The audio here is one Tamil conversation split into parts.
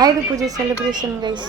ஆயுத பூஜை செலிப்ரேஷன் கைஸ்.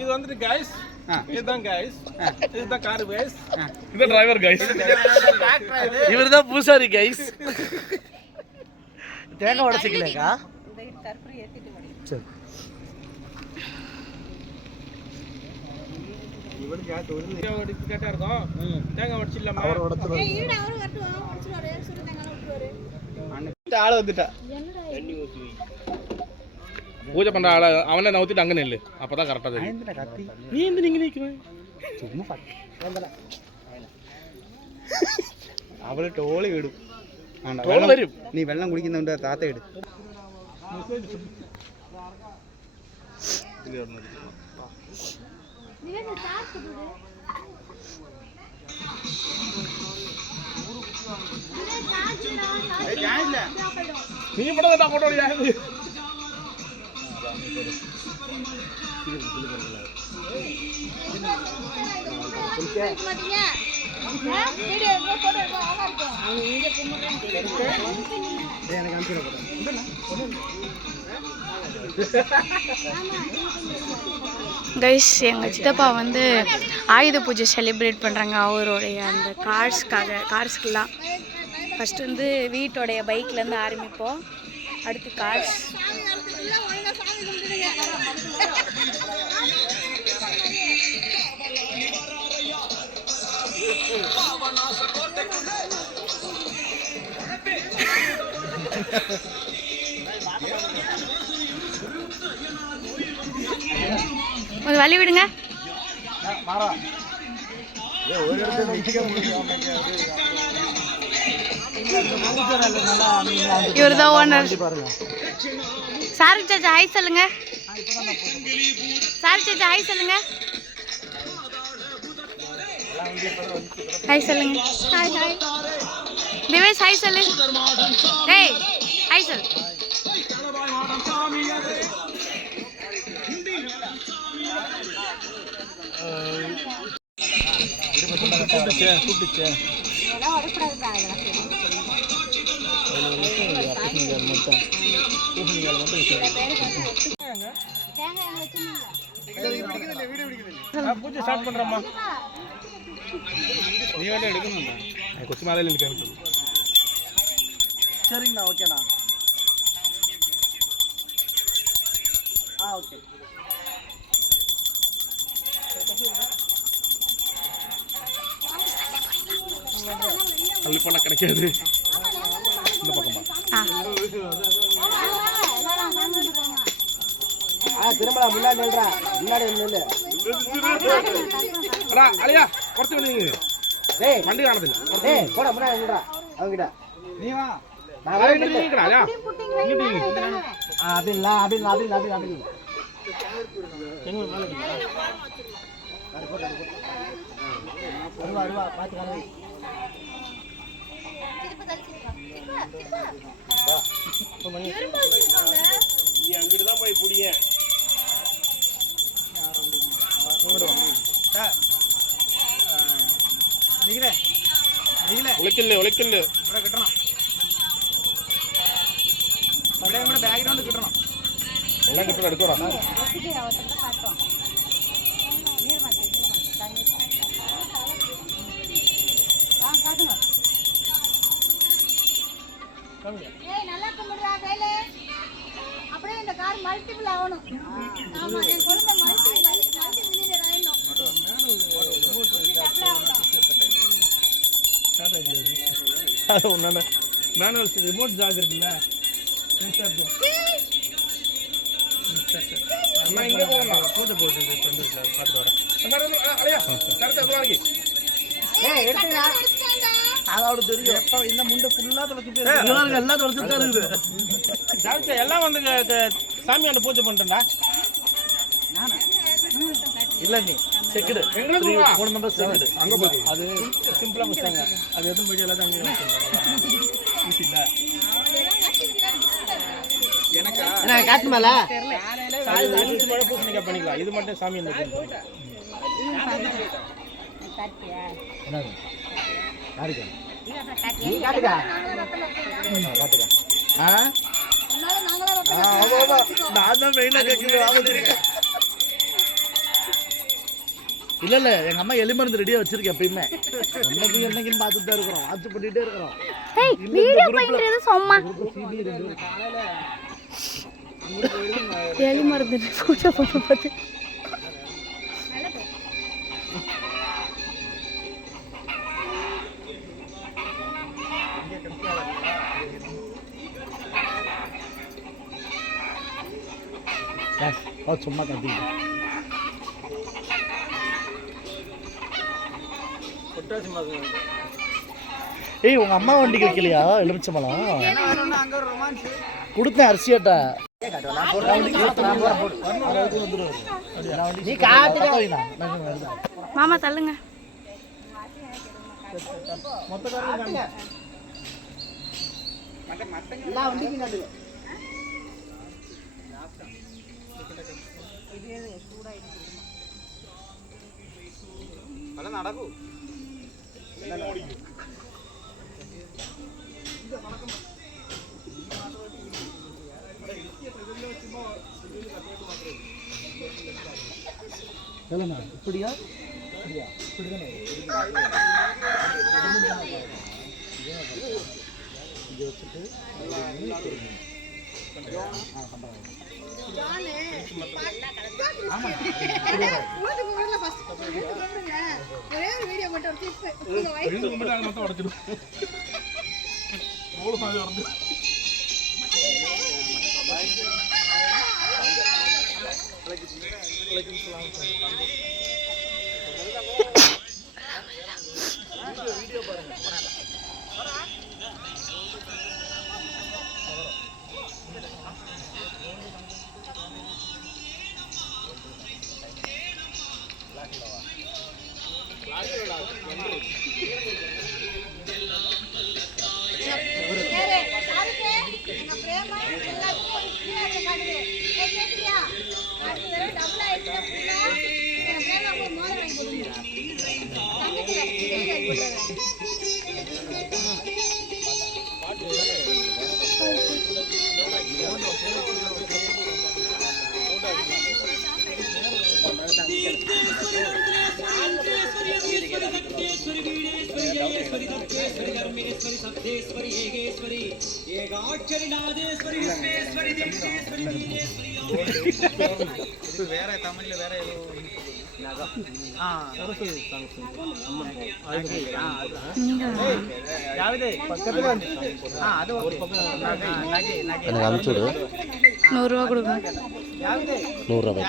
இது வந்துட்டு கைஸ், இதுதான் கைஸ், இதுதான் கார் கைஸ், இது டிரைவர் கைஸ், இவர்தான் பூசாரி கைஸ். தேங்காய் உடைச்சிக்கலக்கா. சரி. இவனுக்கு யார் ஒரு கேட்டா இருக்கும். தேங்காய் உடைச்சிடலாமா? அவர் உடைச்சிடுவாரு. ஏய் இருடா அவரு வரட்டும். உடைச்சிடுவாரு. சுடு தேங்காய் உடைச்சிடுவாரு. அண்ணே ஆள வந்துட்டா. தண்ணி ஊத்தி பூஜை பண்ற ஆள அவனை நவுத்திட்டு அங்க நில்லு. அப்பதான் கரெக்டா தெரியும். நீ எந்த நீங்க நிக்கிறீங்க? சும்மா பாத்து. வந்தடா. அவளே டோலி விடு. டோலி வரும். நீ வெள்ளம் குடிக்குறவங்க தாத்தா எடு. நீங்க சாப்பிட்டு போடு. ஏய் ஜாயில. நீ படதா போட்டோ யாரு? கைஸ் எங்கள் சித்தப்பா வந்து ஆயுத பூஜை செலிப்ரேட் பண்ணுறாங்க. அவருடைய அந்த கார்ஸ்க்கெல்லாம் ஃபஸ்ட்டு வந்து வீட்டோடைய பைக்லேருந்து ஆரம்பிப்போம். அடுத்து கார்ஸ். ஒரு வழி விடுங்க. இவர் தான் ஓனர். சாரி சாச்சா ஹாய் சொல்லுங்க. சாரி சாச்சா ஹாய் சொல்லுங்க. ஹாய் சொல்லுங்க. ஹாய் ஹாய் திவேஷ் ஹாய் சொல்லு. டேய் ஹாய் சொல். பூஜை ஸ்டார்ட் பண்றோமா? நீ வேணா எடுக்கணும். கொச்சி மாலையில நிக்க. சரிங்கண்ணா ஓகேண்ணா. ஓகே. தள்ளி போனா கிடைக்காது. இந்த பக்கமா திரும்ப முன்னாடி நில்றா. முன்னாடி நில்லு. அடா அலியா குறச்சு வந்தீங்க. டேய் வண்டி காணதில்ல. டேய் போடா முன்னாடி நில்றா. அவங்கிட்ட நீ வா. நான் வர நிக்கிறேன் அலியா. இங்கிட்டீங்க. அபில்லா. எங்க மேல வருவா பாத்து காணவே. நீ அங்கிட்டு தான் போய் புடிங்க. உழைக்கல கட்டணும். பேக்ரவுண்ட் கட்டணும். எல்லாம் கிட்ட எடுக்கிறோம். நல்லா கும்பிடுறா வேலை. அப்படியே இந்த கார் மல்டிபிள் ஆகணும். ஆமா என் குழந்தை மல்டி மில்லியனர் ஆயிடணும். மேனுவல் ரிமோட் ஜாக் இருக்குல்ல. அண்ணா இங்கே போகலாம். பூஜை போட்டு பார்த்துட்டு வரேன். ஏய் எடுத்துடா. அதோட தெரியும் எப்ப இந்த முண்டை ஃபுல்லா தொலைச்சிட்டு எல்லாம் தொலைச்சிட்டு இருக்குது. ஜாவிச்சா எல்லாம் வந்து சாமியாண்ட பூஜை பண்ணிட்டேன்டா. இல்ல நீ செக்குடு 3 நம்பர் செக்குடு அங்க போய் அது சிம்பிளா முடிச்சாங்க. அது எதுவும் மீடியால தான் அங்க ஈஸிடா. எனக்கா நான் காட்டுமல சாரி நாளைக்கு மழை பூசணிக்கா பண்ணிக்கலாம். இது மட்டும் சாமி என்ன காட்டியா என்னது காட்டுங்க நீ காட்டுங்க காட்டுங்க நான் தான் மெயினா கேட்கிறேன். இல்ல இல்ல எங்க அம்மா எலி மருந்து ரெடியா வச்சிருக்கேன். எப்பயுமே என்னைக்குன்னு பார்த்துட்டு தான் இருக்கிறோம். வாட்ச் பண்ணிட்டே இருக்கிறோம். எலி மருந்து பூஜை பண்ணும்போது சும்மா கட்டி ஏய் உங்க அம்மா வண்டிக்கு வைக்கலையா எலுமிச்சம்பழம்? கொடுத்தேன் அரிசியாட்டா. மாமா தள்ளுங்க. நடக்கு இப்படியா இப்படிதானே இங்கே வச்சுட்டு வேற தமிழ்ல வேற ஏதோ எனக்கு அனுப்பிச்சுடு. 100 ரூபா கொடுங்க. 100 ரூபா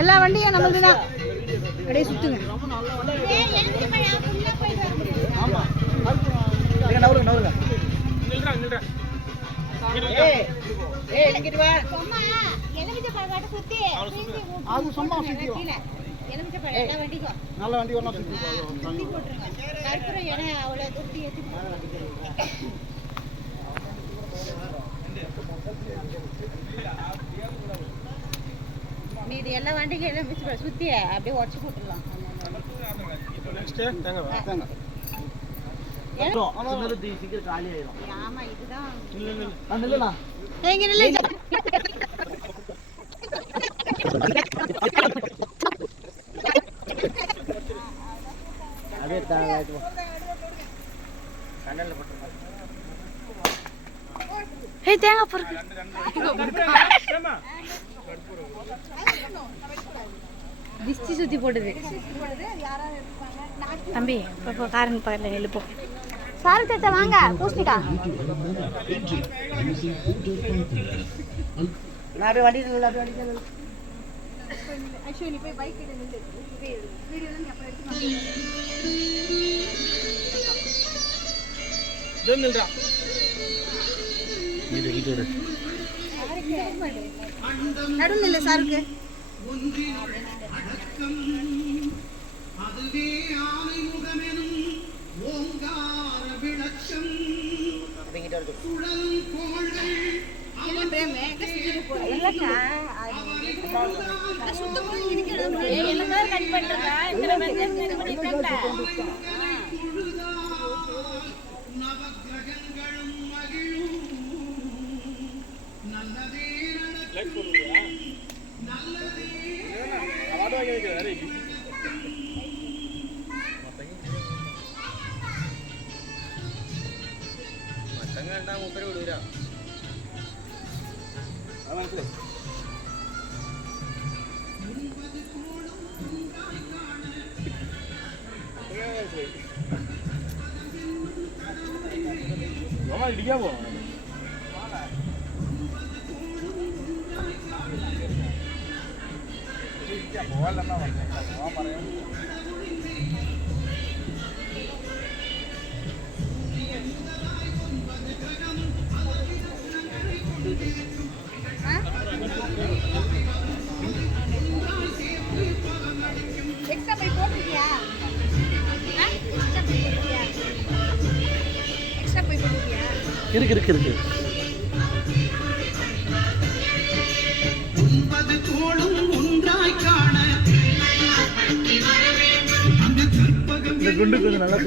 எல்லா வண்டியும் நம்மளுக்கு தான். அப்படியே சுத்துங்க. நல்ல வண்டி ஒண்ணா சுத்தி மீதி எல்லா வண்டிக்கும் எல்லாம் சுத்தி அப்படியே உடச்சு போட்டுடலாம். ஆமா இதுதான் தேங்காய் பொறுக்கு. திஷ்டி சுற்றி போடுது. யாராவது எடுப்பாங்க. தம்பி இப்போ காரன் பக்கத்தில் நிலுப்போம். சாரு சேச்சா வாங்க பூசணிக்கா. நான் அப்படியே வண்டியில் அஸ்வினி போய் பைக் கிட்ட நின்று வீடியோ நீ அப்புறம் எடுத்து நடுவில் இல்லை சாருக்கு. ഇടിക്കാമോ? പോവാല്ലെന്നാ പറഞ്ഞേ. പോവാൻ പറയാം. எக்ஸ்ட்ரா போய் போட்டுருக்கியா? எக்ஸ்ட்ரா போய் போட்டுருக்கியா? இருக்கு இந்த குண்டு கொஞ்சம் நல்லா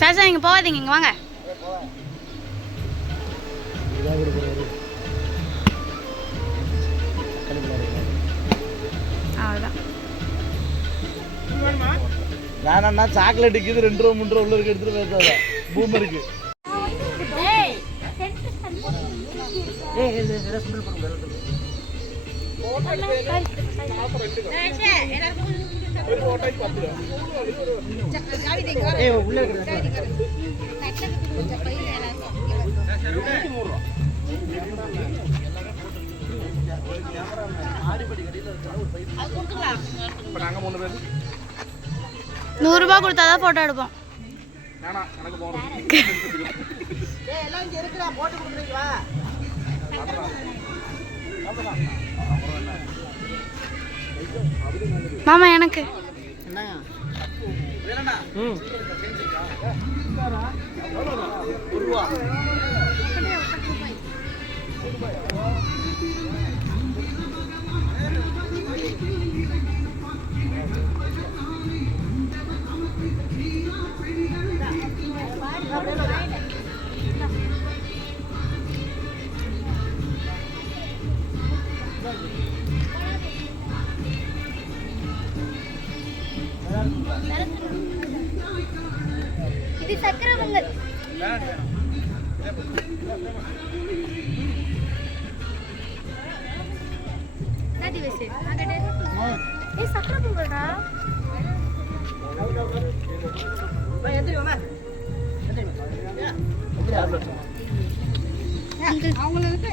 சாச்சா இங்கே போகாதீங்க, இங்கே வாங்க. அவ்வளோதான். வேணாம்னா சாக்லேட் இருக்குது 2 ரூபா 3 ரூபா உள்ள இருக்கு எடுத்துட்டு பேசாத. பூம் இருக்கு. நாங்க 3 பேர் 100 ரூபா கொடுத்தாதான் போட்டோ எடுப்போம். மாமா எனக்கு இது சக்கரை பொங்கல். சக்கரை பொங்கல்டா. அவங்களுக்கு